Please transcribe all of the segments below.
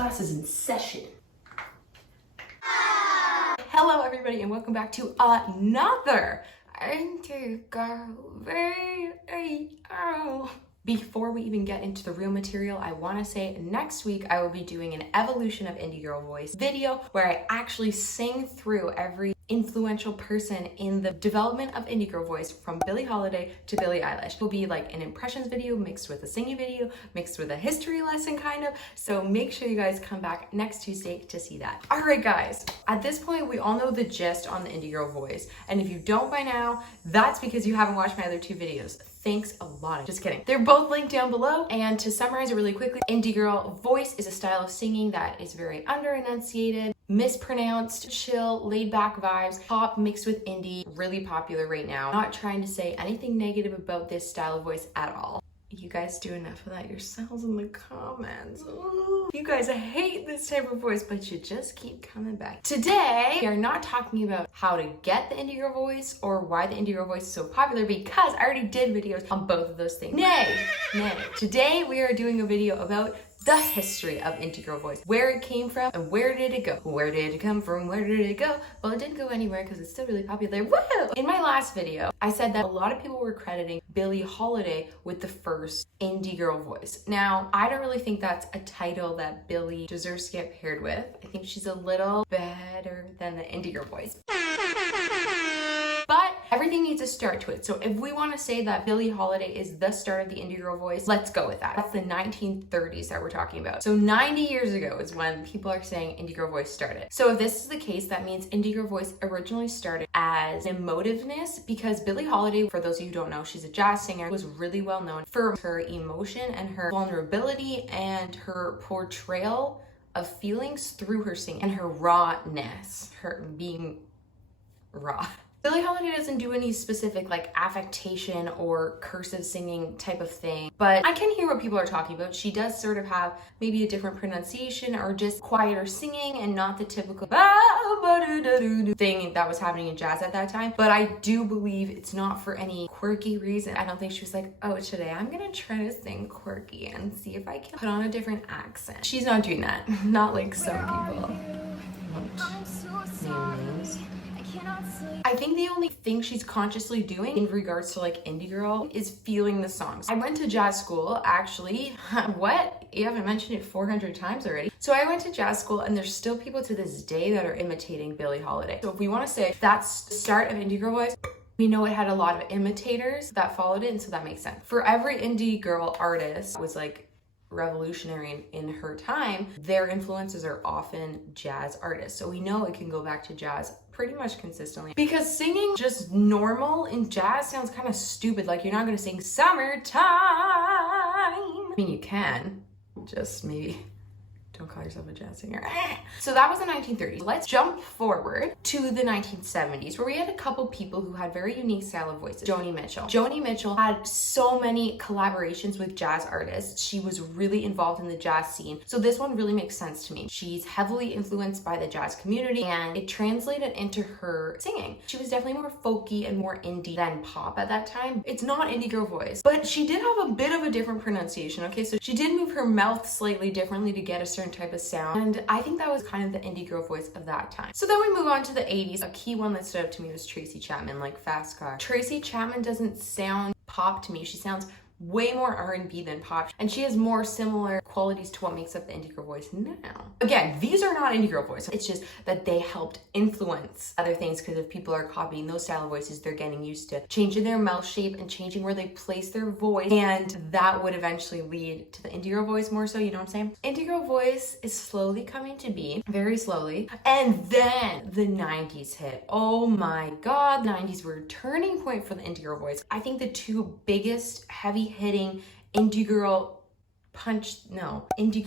Class is in session. Hello everybody and welcome back to another video. Before we even get into the real material, I want to say next week I will be doing an evolution of indie girl voice video where I actually sing through every influential person in the development of indie girl voice from Billie Holliday to Billie Eilish. It will be like an impressions video mixed with a singing video, mixed with a history lesson kind of. So make sure you guys come back next Tuesday to see that. All right guys, at this point we all know the gist on the indie girl voice. And if you don't by now, that's because you haven't watched my other two videos. Thanks a lot. Just kidding. They're both linked down below. And to summarize it really quickly, indie girl voice is a style of singing that is very under-enunciated, mispronounced, chill, laid-back vibes, pop mixed with indie, really popular right now. Not trying to say anything negative about this style of voice at all. You guys do enough of that yourselves in the comments. Ooh, you guys hate this type of voice, but you just keep coming back. Today, we are not talking about how to get the indie girl voice or why the indie girl voice is so popular because I already did videos on both of those things. Nay. Today, we are doing a video about the history of indie girl voice, where it came from and where did it go? Where did it come from? Where did it go? Well, it didn't go anywhere because it's still really popular. Woohoo! In my last video, I said that a lot of people were crediting Billie Holiday with the first indie girl voice. Now, I don't really think that's a title that Billie deserves to get paired with. I think she's a little better than the indie girl voice. But everything needs a start to it. So if we want to say that Billie Holiday is the start of the indie girl voice, let's go with that. That's the 1930s that we're talking about. So 90 years ago is when people are saying indie girl voice started. So if this is the case, that means indie girl voice originally started as emotiveness because Billie Holiday, for those of you who don't know, she's a jazz singer, was really well known for her emotion and her vulnerability and her portrayal of feelings through her singing and her rawness, her being raw. Billie Holiday doesn't do any specific like affectation or cursive singing type of thing, but I can hear what people are talking about. She does sort of have maybe a different pronunciation or just quieter singing and not the typical thing that was happening in jazz at that time. But I do believe it's not for any quirky reason. I don't think she was like, oh, today I'm gonna try to sing quirky and see if I can put on a different accent. She's not doing that. Not like some people. I think the only thing she's consciously doing in regards to like indie girl is feeling the songs. I went to jazz school, actually. What? You haven't mentioned it 400 times already. So I went to jazz school and there's still people to this day that are imitating Billie Holiday. So if we want to say that's the start of indie girl voice, we know it had a lot of imitators that followed it, and so that makes sense. For every indie girl artist was like revolutionary in her time, their influences are often jazz artists. So we know it can go back to jazz pretty much consistently because singing just normal in jazz sounds kind of stupid. Like you're not going to sing summertime. I mean, you can, just maybe don't call yourself a jazz singer. So that was the 1930s. Let's jump forward to the 1970s where we had a couple people who had very unique style of voices. Joni Mitchell. Joni Mitchell had so many collaborations with jazz artists. She was really involved in the jazz scene. So this one really makes sense to me. She's heavily influenced by the jazz community and it translated into her singing. She was definitely more folky and more indie than pop at that time. It's not indie girl voice, but she did have a bit of a different pronunciation. Okay, so she did move her mouth slightly differently to get a certain type of sound, and I think that was kind of the indie girl voice of that time. So then we move on to the 80s. A key one that stood out to me was Tracy Chapman, like Fast Car. Tracy Chapman doesn't sound pop to me. She sounds way more R&B than pop, and she has more similar qualities to what makes up the indie girl voice now. Again, these are not indie girl voice. It's just that they helped influence other things because if people are copying those style of voices, they're getting used to changing their mouth shape and changing where they place their voice, and that would eventually lead to the indie girl voice more so, you know what I'm saying? Indie girl voice is slowly coming to be, very slowly, and then the 90s hit. Oh my god, 90s were a turning point for the indie girl voice. I think the two biggest heavy hitting indie girl pushed indie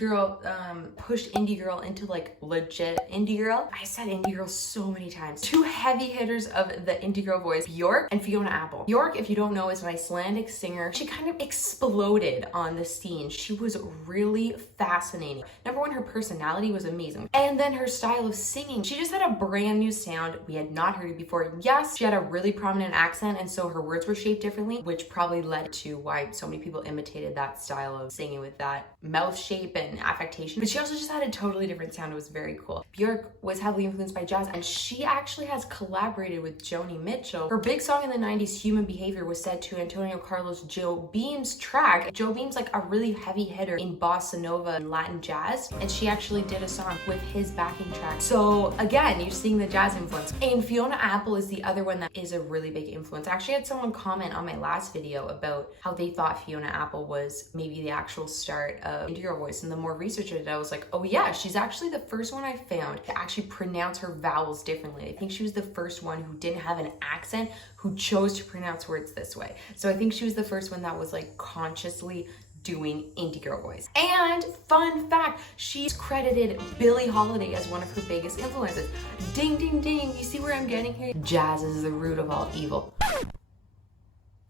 girl into like legit indie girl. I said indie girl so many times. Two heavy hitters of the indie girl voice, Bjork and Fiona Apple. Bjork, if you don't know, is an Icelandic singer. She kind of exploded on the scene. She was really fascinating. Number one, her personality was amazing. And then her style of singing, she just had a brand new sound. We had not heard it before. Yes, she had a really prominent accent, and so her words were shaped differently, which probably led to why so many people imitated that style of singing with with that mouth shape and affectation, but she also just had a totally different sound. It was very cool. Bjork was heavily influenced by jazz, and she actually has collaborated with Joni Mitchell. Her big song in the 90s, Human Behavior, was set to Antonio Carlos Joe Beam's track. Joe Beam's like a really heavy hitter in bossa nova and Latin jazz, and she actually did a song with his backing track. So again, you're seeing the jazz influence. And Fiona Apple is the other one that is a really big influence. I actually had someone comment on my last video about how they thought Fiona Apple was maybe the actual start of indie girl voice, and the more research I did, I was like, oh yeah, she's actually the first one I found to actually pronounce her vowels differently. I think she was the first one who didn't have an accent, who chose to pronounce words this way. So I think she was the first one that was like consciously doing indie girl voice. And fun fact, she's credited Billie Holliday as one of her biggest influences. Ding, ding, ding. You see where I'm getting here? Jazz is the root of all evil.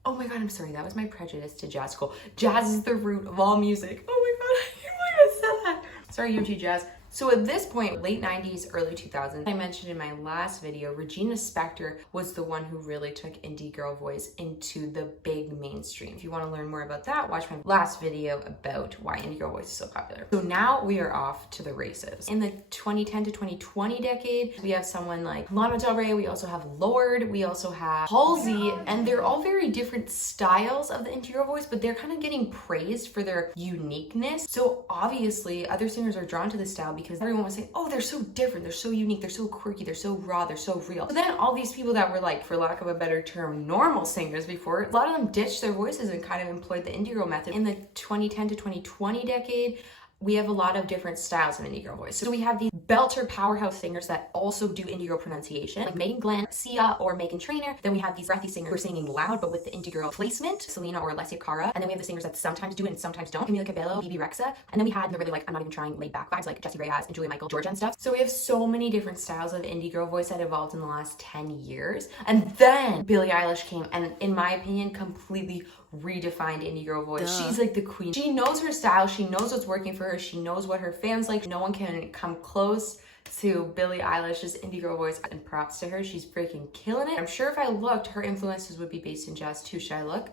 Oh my God, I'm sorry. That was my prejudice to jazz school. Jazz is the root of all music. Oh my God, I can't believe I said that. Sorry, UG Jazz. So at this point, late 90s, early 2000s, I mentioned in my last video, Regina Spektor was the one who really took indie girl voice into the big mainstream. If you want to learn more about that, watch my last video about why indie girl voice is so popular. So now we are off to the races. In the 2010 to 2020 decade, we have someone like Lana Del Rey, we also have Lorde, we also have Halsey, and they're all very different styles of the indie girl voice, but they're kind of getting praised for their uniqueness. So obviously, other singers are drawn to this style because everyone was saying, oh, they're so different, they're so unique, they're so quirky, they're so raw, they're so real. So then all these people that were like, for lack of a better term, normal singers before, a lot of them ditched their voices and kind of employed the indie girl method. In the 2010 to 2020 decade, we have a lot of different styles of indie girl voice. So we have these belter powerhouse singers that also do indie girl pronunciation, like Megan Glenn, Sia, or Megan Trainor. Then we have these breathy singers who are singing loud, but with the indie girl placement, Selena or Alessia Cara. And then we have the singers that sometimes do it and sometimes don't, Camila Cabello, Bebe Rexha. And then we had the really like, I'm not even trying, laid back vibes like Jessie Reyez and Julia Michael, Georgia and stuff. So we have so many different styles of indie girl voice that evolved in the last 10 years. And then Billie Eilish came and, in my opinion, completely redefined indie girl voice. Duh. She's like the queen. She knows her style. She knows what's working for her. She knows what her fans like. No one can come close to Billie Eilish's indie girl voice, and props to her. She's freaking killing it. I'm sure if I looked, her influences would be based in jazz too. Should I look?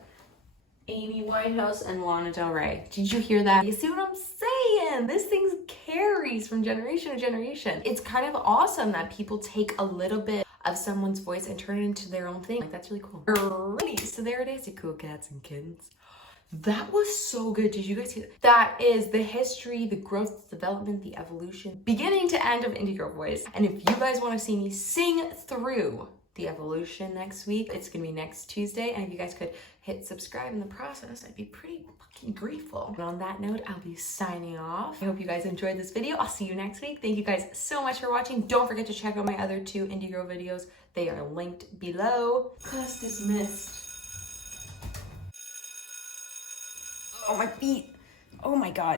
Amy Winehouse and Lana Del Rey. Did you hear that? You see what I'm saying? This thing carries from generation to generation. It's kind of awesome that people take a little bit of someone's voice and turn it into their own thing. Like, that's really cool. Alrighty, so there it is, you cool cats and kittens. That was so good. Did you guys see that? That is the history, the growth, the development, the evolution, beginning to end of indie girl voice. And if you guys want to see me sing through the evolution next week, it's gonna be next Tuesday. And if you guys could hit subscribe in the process, I'd be pretty fucking grateful. And on that note, I'll be signing off. I hope you guys enjoyed this video. I'll see you next week. Thank you guys so much for watching. Don't forget to check out my other 2 indie girl videos. They are linked below. Class dismissed. Oh, my feet. Oh my God.